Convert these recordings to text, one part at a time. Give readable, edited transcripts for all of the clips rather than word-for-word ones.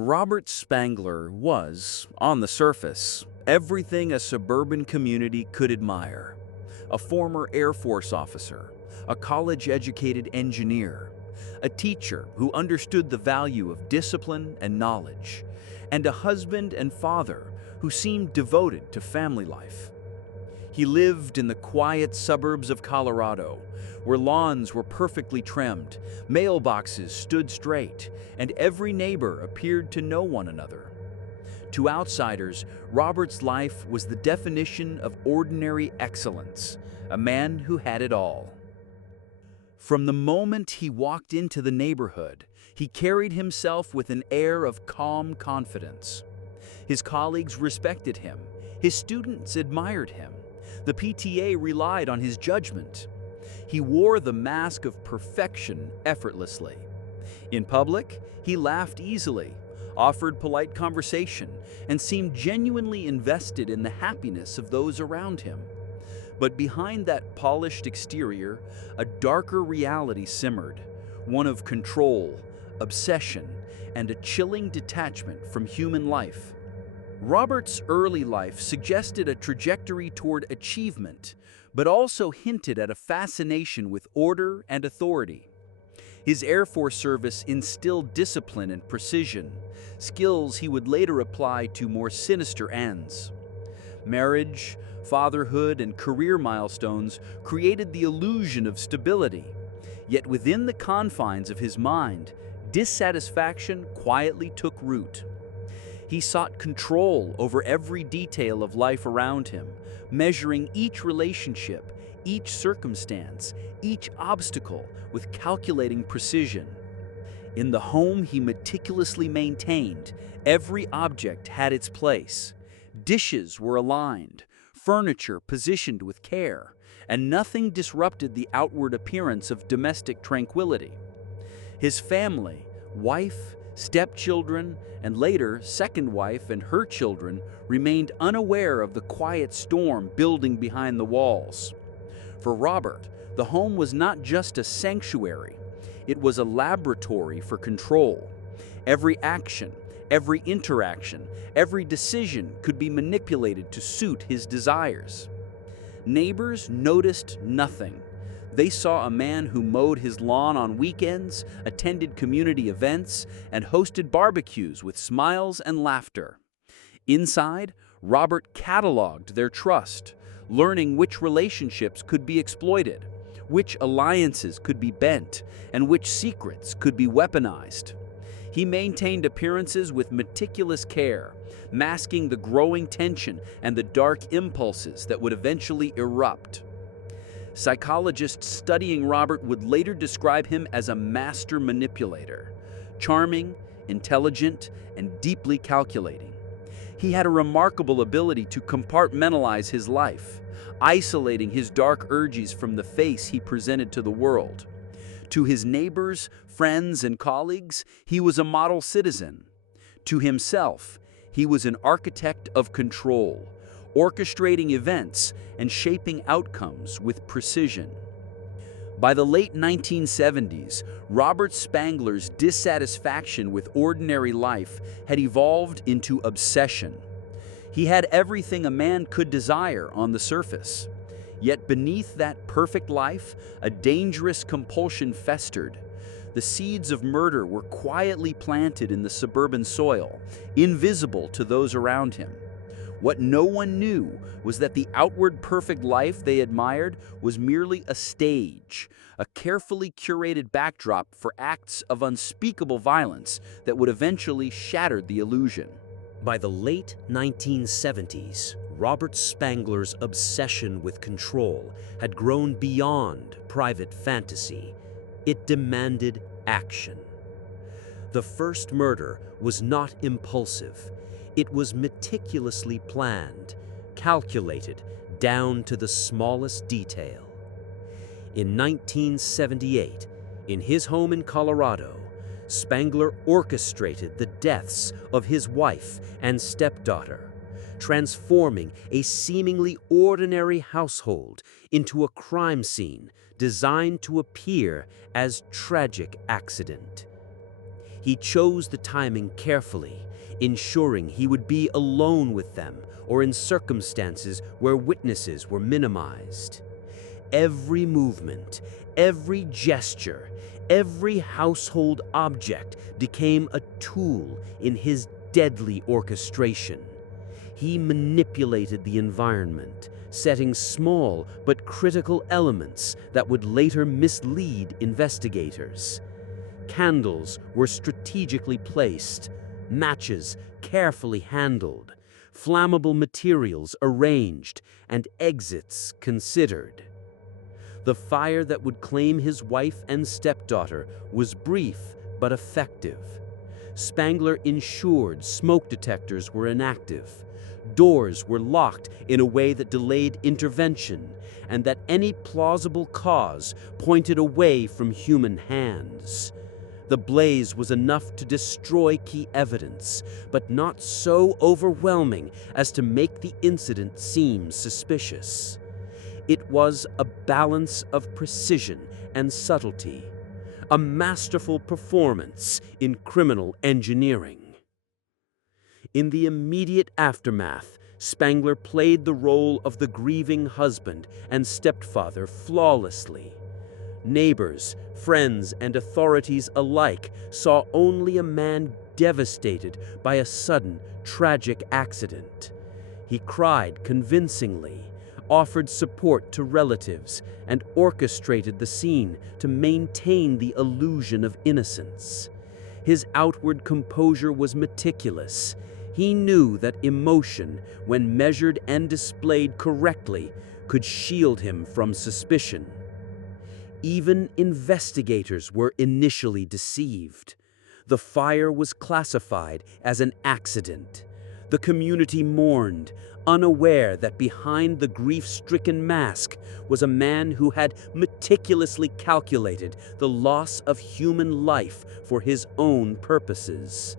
Robert Spangler was, on the surface, everything a suburban community could admire. A former Air Force officer, a college-educated engineer, a teacher who understood the value of discipline and knowledge, and a husband and father who seemed devoted to family life. He lived in the quiet suburbs of Colorado, where lawns were perfectly trimmed, mailboxes stood straight, and every neighbor appeared to know one another. To outsiders, Robert's life was the definition of ordinary excellence, a man who had it all. From the moment he walked into the neighborhood, he carried himself with an air of calm confidence. His colleagues respected him, his students admired him, the PTA relied on his judgment. He wore the mask of perfection effortlessly. In public, he laughed easily, offered polite conversation, and seemed genuinely invested in the happiness of those around him. But behind that polished exterior, a darker reality simmered, one of control, obsession, and a chilling detachment from human life. Robert's early life suggested a trajectory toward achievement, but also hinted at a fascination with order and authority. His Air Force service instilled discipline and precision, skills he would later apply to more sinister ends. Marriage, fatherhood, and career milestones created the illusion of stability. Yet within the confines of his mind, dissatisfaction quietly took root. He sought control over every detail of life around him, measuring each relationship, each circumstance, each obstacle with calculating precision. In the home he meticulously maintained, every object had its place. Dishes were aligned, furniture positioned with care, and nothing disrupted the outward appearance of domestic tranquility. His family, wife, stepchildren, and later second wife and her children remained unaware of the quiet storm building behind the walls. For Robert, the home was not just a sanctuary, it was a laboratory for control. Every action, every interaction, every decision could be manipulated to suit his desires. Neighbors noticed nothing. They saw a man who mowed his lawn on weekends, attended community events, and hosted barbecues with smiles and laughter. Inside, Robert cataloged their trust, learning which relationships could be exploited, which alliances could be bent, and which secrets could be weaponized. He maintained appearances with meticulous care, masking the growing tension and the dark impulses that would eventually erupt. Psychologists studying Robert would later describe him as a master manipulator, charming, intelligent, and deeply calculating. He had a remarkable ability to compartmentalize his life, isolating his dark urges from the face he presented to the world. To his neighbors, friends, and colleagues, he was a model citizen. To himself, he was an architect of control, orchestrating events and shaping outcomes with precision. By the late 1970s, Robert Spangler's dissatisfaction with ordinary life had evolved into obsession. He had everything a man could desire on the surface. Yet beneath that perfect life, a dangerous compulsion festered. The seeds of murder were quietly planted in the suburban soil, invisible to those around him. What no one knew was that the outward perfect life they admired was merely a stage, a carefully curated backdrop for acts of unspeakable violence that would eventually shatter the illusion. By the late 1970s, Robert Spangler's obsession with control had grown beyond private fantasy. It demanded action. The first murder was not impulsive. It was meticulously planned, calculated down to the smallest detail. In 1978, in his home in Colorado, Spangler orchestrated the deaths of his wife and stepdaughter, transforming a seemingly ordinary household into a crime scene designed to appear as tragic accident. He chose the timing carefully, ensuring he would be alone with them or in circumstances where witnesses were minimized. Every movement, every gesture, every household object became a tool in his deadly orchestration. He manipulated the environment, setting small but critical elements that would later mislead investigators. Candles were strategically placed, matches carefully handled, flammable materials arranged, and exits considered. The fire that would claim his wife and stepdaughter was brief but effective. Spangler ensured smoke detectors were inactive, doors were locked in a way that delayed intervention, and that any plausible cause pointed away from human hands. The blaze was enough to destroy key evidence, but not so overwhelming as to make the incident seem suspicious. It was a balance of precision and subtlety, a masterful performance in criminal engineering. In the immediate aftermath, Spangler played the role of the grieving husband and stepfather flawlessly. Neighbors, friends, and authorities alike saw only a man devastated by a sudden, tragic accident. He cried convincingly, offered support to relatives, and orchestrated the scene to maintain the illusion of innocence. His outward composure was meticulous. He knew that emotion, when measured and displayed correctly, could shield him from suspicion. Even investigators were initially deceived. The fire was classified as an accident. The community mourned, unaware that behind the grief-stricken mask was a man who had meticulously calculated the loss of human life for his own purposes.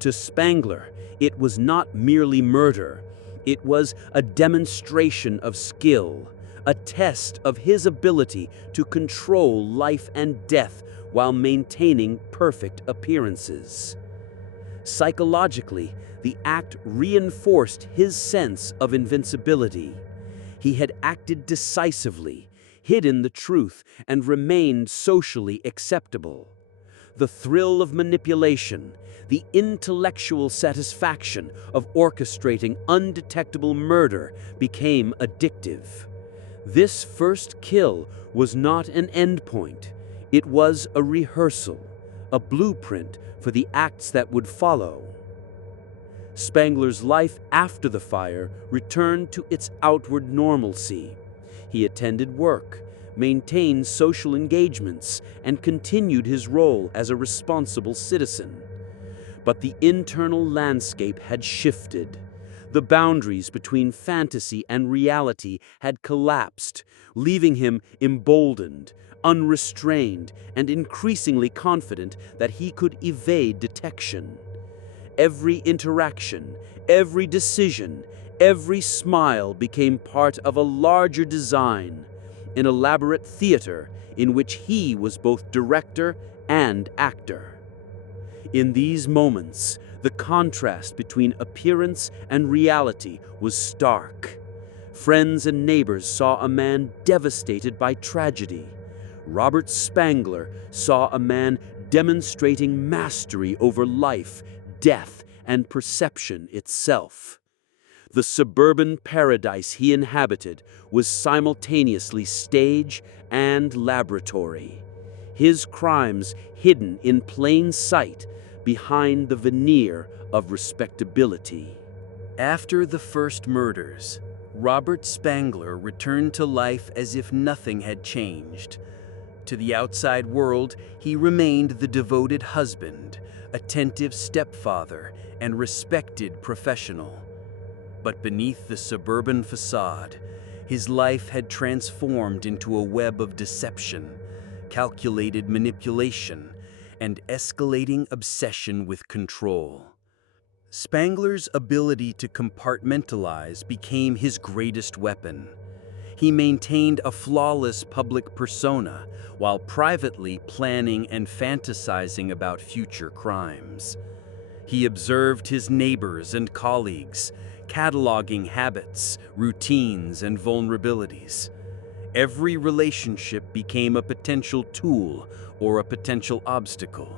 To Spangler, it was not merely murder. It was a demonstration of skill, a test of his ability to control life and death while maintaining perfect appearances. Psychologically, the act reinforced his sense of invincibility. He had acted decisively, hidden the truth, and remained socially acceptable. The thrill of manipulation, the intellectual satisfaction of orchestrating undetectable murder became addictive. This first kill was not an endpoint. It was a rehearsal, a blueprint for the acts that would follow. Spangler's life after the fire returned to its outward normalcy. He attended work, maintained social engagements, and continued his role as a responsible citizen. But the internal landscape had shifted. The boundaries between fantasy and reality had collapsed, leaving him emboldened, unrestrained, and increasingly confident that he could evade detection. Every interaction, every decision, every smile became part of a larger design, an elaborate theater in which he was both director and actor. In these moments, the contrast between appearance and reality was stark. Friends and neighbors saw a man devastated by tragedy. Robert Spangler saw a man demonstrating mastery over life, death, and perception itself. The suburban paradise he inhabited was simultaneously stage and laboratory. His crimes hidden in plain sight behind the veneer of respectability. After the first murders, Robert Spangler returned to life as if nothing had changed. To the outside world, he remained the devoted husband, attentive stepfather, and respected professional. But beneath the suburban facade, his life had transformed into a web of deception, calculated manipulation, and escalating obsession with control. Spangler's ability to compartmentalize became his greatest weapon. He maintained a flawless public persona while privately planning and fantasizing about future crimes. He observed his neighbors and colleagues, cataloging habits, routines, and vulnerabilities. Every relationship became a potential tool or a potential obstacle,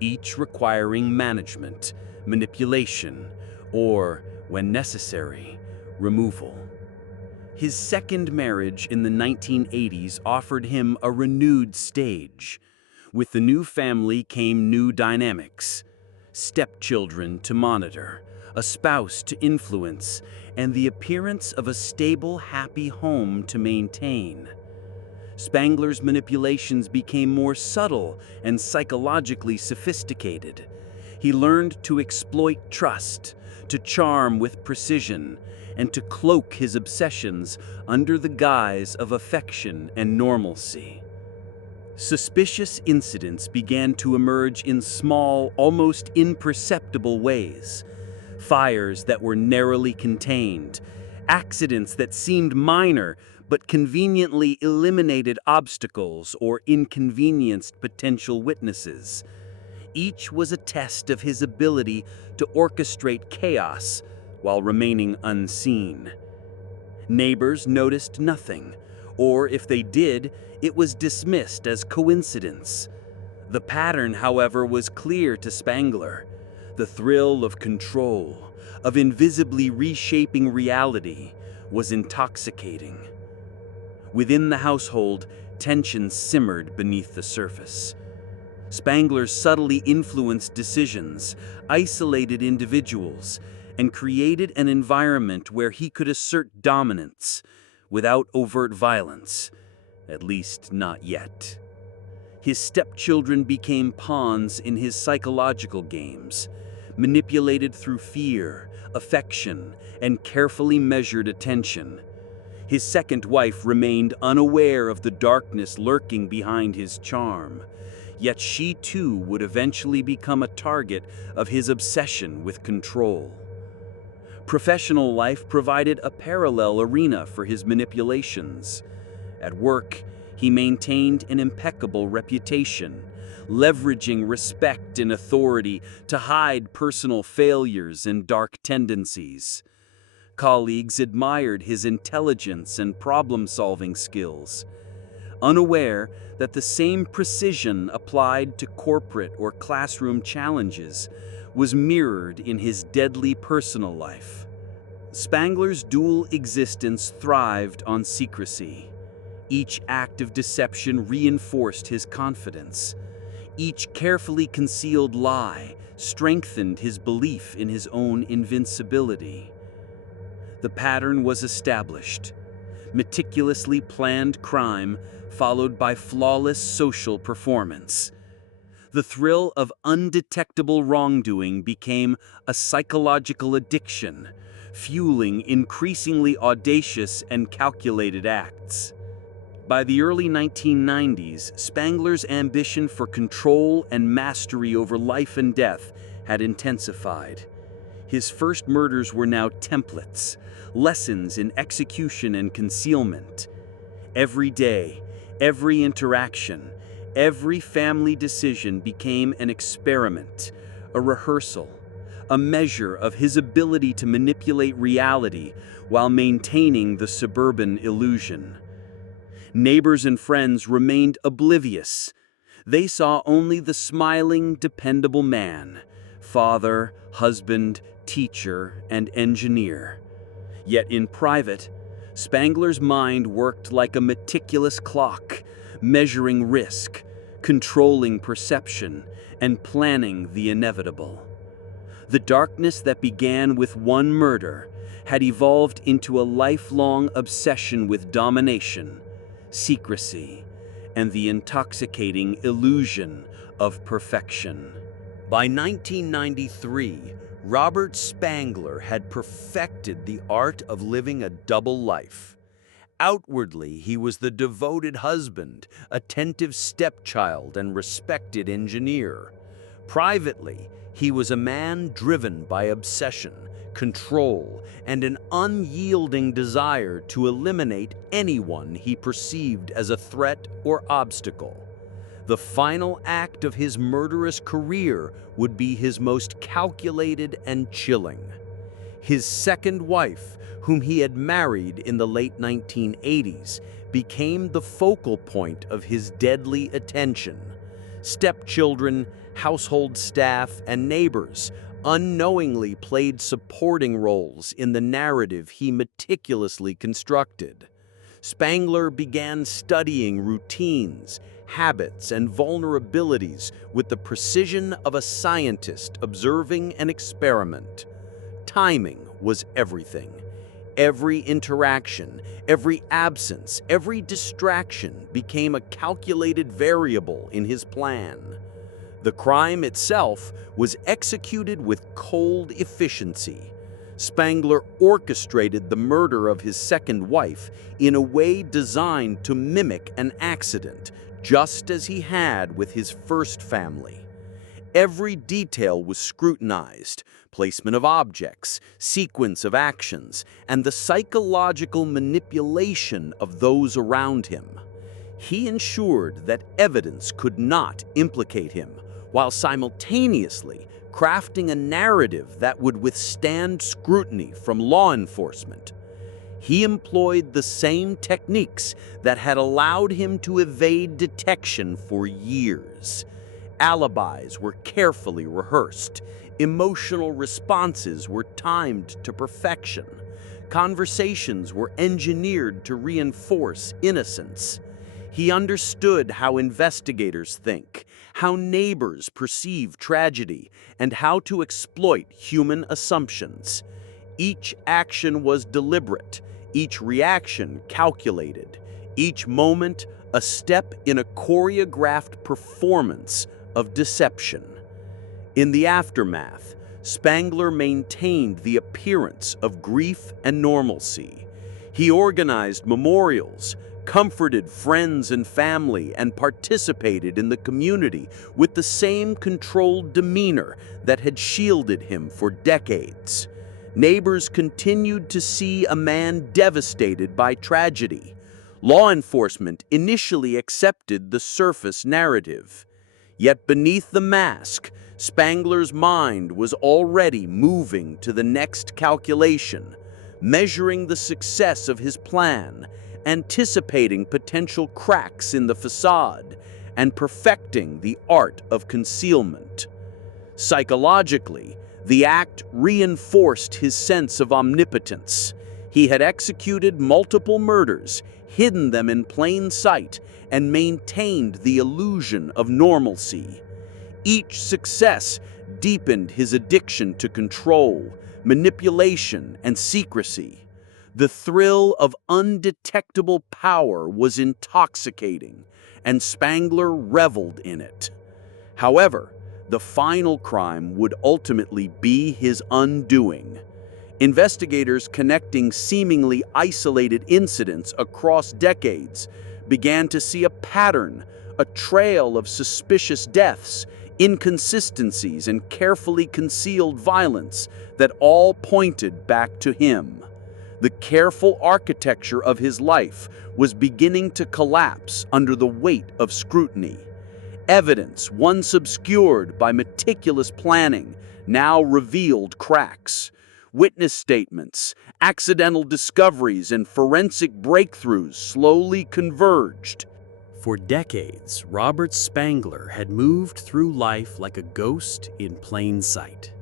each requiring management, manipulation, or, when necessary, removal. His second marriage in the 1980s offered him a renewed stage. With the new family came new dynamics: stepchildren to monitor, a spouse to influence, and the appearance of a stable, happy home to maintain. Spangler's manipulations became more subtle and psychologically sophisticated. He learned to exploit trust, to charm with precision, and to cloak his obsessions under the guise of affection and normalcy. Suspicious incidents began to emerge in small, almost imperceptible ways. Fires that were narrowly contained, accidents that seemed minor but conveniently eliminated obstacles or inconvenienced potential witnesses. Each was a test of his ability to orchestrate chaos while remaining unseen. Neighbors noticed nothing, or if they did, it was dismissed as coincidence. The pattern, however, was clear to Spangler. The thrill of control, of invisibly reshaping reality, was intoxicating. Within the household, tension simmered beneath the surface. Spangler subtly influenced decisions, isolated individuals, and created an environment where he could assert dominance without overt violence, at least not yet. His stepchildren became pawns in his psychological games, manipulated through fear, affection, and carefully measured attention. His second wife remained unaware of the darkness lurking behind his charm, yet she too would eventually become a target of his obsession with control. Professional life provided a parallel arena for his manipulations. At work, he maintained an impeccable reputation, leveraging respect and authority to hide personal failures and dark tendencies. Colleagues admired his intelligence and problem-solving skills, unaware that the same precision applied to corporate or classroom challenges was mirrored in his deadly personal life. Spangler's dual existence thrived on secrecy. Each act of deception reinforced his confidence. Each carefully concealed lie strengthened his belief in his own invincibility. The pattern was established: meticulously planned crime followed by flawless social performance. The thrill of undetectable wrongdoing became a psychological addiction, fueling increasingly audacious and calculated acts. By the early 1990s, Spangler's ambition for control and mastery over life and death had intensified. His first murders were now templates, lessons in execution and concealment. Every day, every interaction, every family decision became an experiment, a rehearsal, a measure of his ability to manipulate reality while maintaining the suburban illusion. Neighbors and friends remained oblivious. They saw only the smiling, dependable man, father, husband, teacher, and engineer. Yet in private, Spangler's mind worked like a meticulous clock, measuring risk, controlling perception, and planning the inevitable. The darkness that began with one murder had evolved into a lifelong obsession with domination, secrecy, and the intoxicating illusion of perfection. By 1993, Robert Spangler had perfected the art of living a double life. Outwardly, he was the devoted husband, attentive stepchild, and respected engineer. Privately, he was a man driven by obsession, control, and an unyielding desire to eliminate anyone he perceived as a threat or obstacle. The final act of his murderous career would be his most calculated and chilling. His second wife, whom he had married in the late 1980s, became the focal point of his deadly attention. Stepchildren, household staff, and neighbors unknowingly played supporting roles in the narrative he meticulously constructed. Spangler began studying routines, habits, and vulnerabilities with the precision of a scientist observing an experiment. Timing was everything. Every interaction, every absence, every distraction became a calculated variable in his plan. The crime itself was executed with cold efficiency. Spangler orchestrated the murder of his second wife in a way designed to mimic an accident, just as he had with his first family. Every detail was scrutinized: placement of objects, sequence of actions, and the psychological manipulation of those around him. He ensured that evidence could not implicate him, while simultaneously crafting a narrative that would withstand scrutiny from law enforcement. He employed the same techniques that had allowed him to evade detection for years. Alibis were carefully rehearsed. Emotional responses were timed to perfection. Conversations were engineered to reinforce innocence. He understood how investigators think, how neighbors perceive tragedy, and how to exploit human assumptions. Each action was deliberate, each reaction calculated, each moment a step in a choreographed performance of deception. In the aftermath, Spangler maintained the appearance of grief and normalcy. He organized memorials, comforted friends and family, and participated in the community with the same controlled demeanor that had shielded him for decades. Neighbors continued to see a man devastated by tragedy. Law enforcement initially accepted the surface narrative. Yet beneath the mask, Spangler's mind was already moving to the next calculation, measuring the success of his plan, anticipating potential cracks in the facade, and perfecting the art of concealment. Psychologically, the act reinforced his sense of omnipotence. He had executed multiple murders, hidden them in plain sight, and maintained the illusion of normalcy. Each success deepened his addiction to control, manipulation, and secrecy. The thrill of undetectable power was intoxicating, and Spangler reveled in it. However, the final crime would ultimately be his undoing. Investigators connecting seemingly isolated incidents across decades began to see a pattern, a trail of suspicious deaths, inconsistencies, and carefully concealed violence that all pointed back to him. The careful architecture of his life was beginning to collapse under the weight of scrutiny. Evidence, once obscured by meticulous planning, now revealed cracks. Witness statements, accidental discoveries, and forensic breakthroughs slowly converged. For decades, Robert Spangler had moved through life like a ghost in plain sight.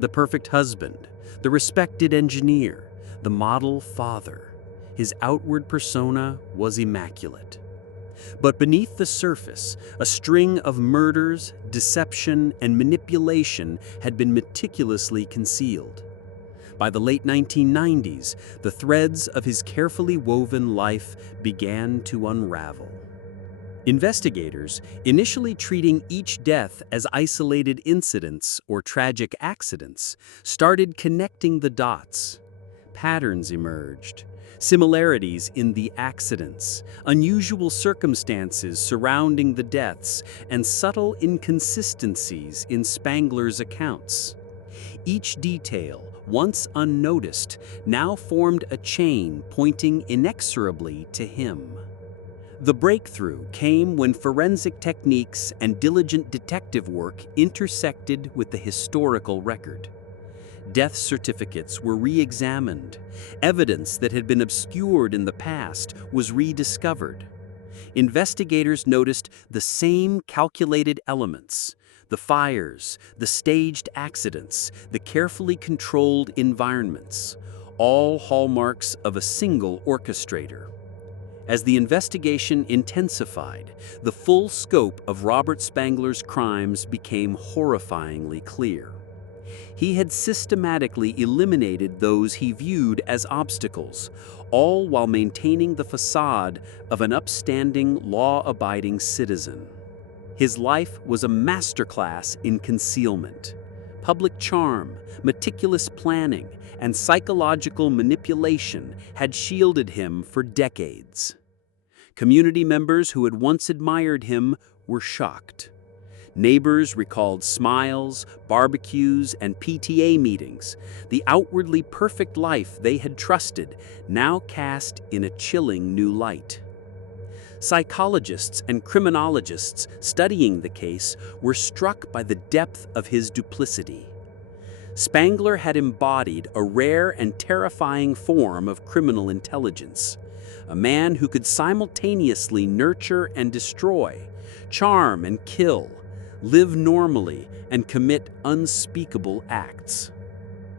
The perfect husband, the respected engineer, the model father. His outward persona was immaculate. But beneath the surface, a string of murders, deception, and manipulation had been meticulously concealed. By the late 1990s, the threads of his carefully woven life began to unravel. Investigators, initially treating each death as isolated incidents or tragic accidents, started connecting the dots. Patterns emerged. Similarities in the accidents, unusual circumstances surrounding the deaths, and subtle inconsistencies in Spangler's accounts. Each detail, once unnoticed, now formed a chain pointing inexorably to him. The breakthrough came when forensic techniques and diligent detective work intersected with the historical record. Death certificates were re-examined. Evidence that had been obscured in the past was rediscovered. Investigators noticed the same calculated elements: the fires, the staged accidents, the carefully controlled environments, all hallmarks of a single orchestrator. As the investigation intensified, the full scope of Robert Spangler's crimes became horrifyingly clear. He had systematically eliminated those he viewed as obstacles, all while maintaining the facade of an upstanding, law-abiding citizen. His life was a masterclass in concealment. Public charm, meticulous planning, and psychological manipulation had shielded him for decades. Community members who had once admired him were shocked. Neighbors recalled smiles, barbecues, and PTA meetings, the outwardly perfect life they had trusted, now cast in a chilling new light. Psychologists and criminologists studying the case were struck by the depth of his duplicity. Spangler had embodied a rare and terrifying form of criminal intelligence, a man who could simultaneously nurture and destroy, charm and kill, live normally, and commit unspeakable acts.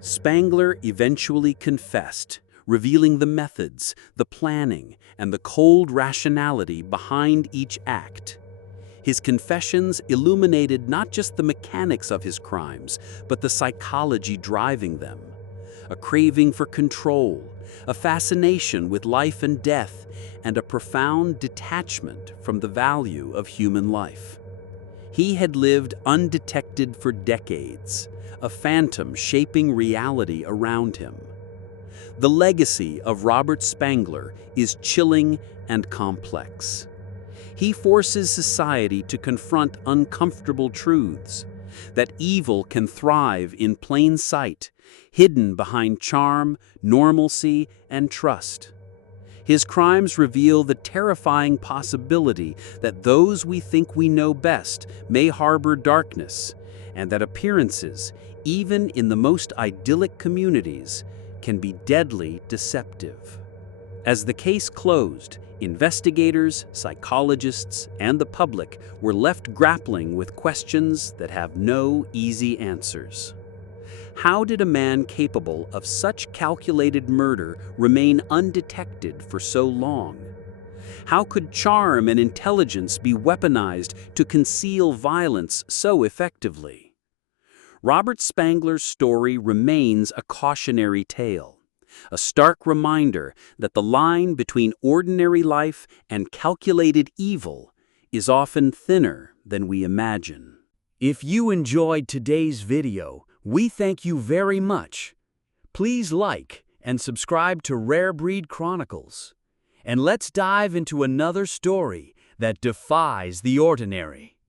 Spangler eventually confessed, revealing the methods, the planning, and the cold rationality behind each act. His confessions illuminated not just the mechanics of his crimes, but the psychology driving them. A craving for control, a fascination with life and death, and a profound detachment from the value of human life. He had lived undetected for decades, a phantom shaping reality around him. The legacy of Robert Spangler is chilling and complex. He forces society to confront uncomfortable truths, that evil can thrive in plain sight, hidden behind charm, normalcy, and trust. His crimes reveal the terrifying possibility that those we think we know best may harbor darkness, and that appearances, even in the most idyllic communities, can be deadly deceptive. As the case closed, investigators, psychologists, and the public were left grappling with questions that have no easy answers. How did a man capable of such calculated murder remain undetected for so long? How could charm and intelligence be weaponized to conceal violence so effectively? Robert Spangler's story remains a cautionary tale, a stark reminder that the line between ordinary life and calculated evil is often thinner than we imagine. If you enjoyed today's video, we thank you very much. Please like and subscribe to Rare Breed Chronicles. And let's dive into another story that defies the ordinary.